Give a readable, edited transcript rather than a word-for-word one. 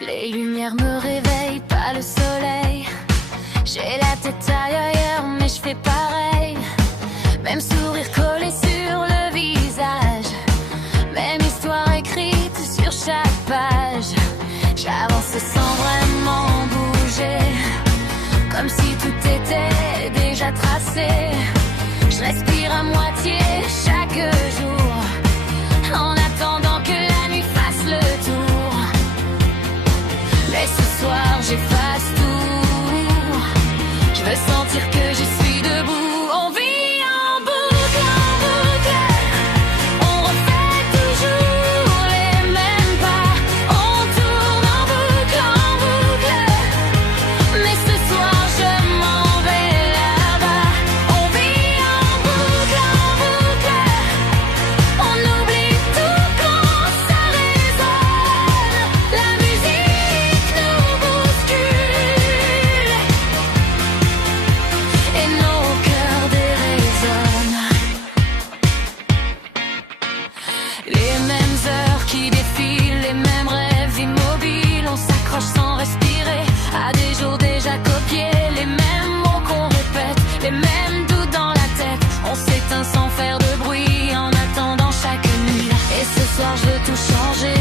Les lumières me réveillent, pas le soleil. J'ai la tête ailleurs, mais je fais pareil. Même sourire collé sur le visage, même histoire écrite sur chaque page. J'avance sans vraiment bouger, comme si tout était déjà tracé. Je respire à moitié chaque jour, en attendant que la nuit fasse le tour. Mais ce soir j'efface tout, je veux sentir que je suis debout. On vit en boucle, on refait toujours les mêmes pas. On tourne en boucle, mais ce soir je m'en vais là-bas. On vit en boucle, on oublie tout quand ça résonne. La musique nous bouscule et nos cœurs déraisonnent. Les mêmes heures qui défilent, les mêmes rêves immobiles. On s'accroche sans respirer à des jours déjà copiés. Les mêmes mots qu'on répète, les mêmes doutes dans la tête. On s'éteint sans faire de bruit en attendant chaque nuit. Et ce soir je veux tout changer.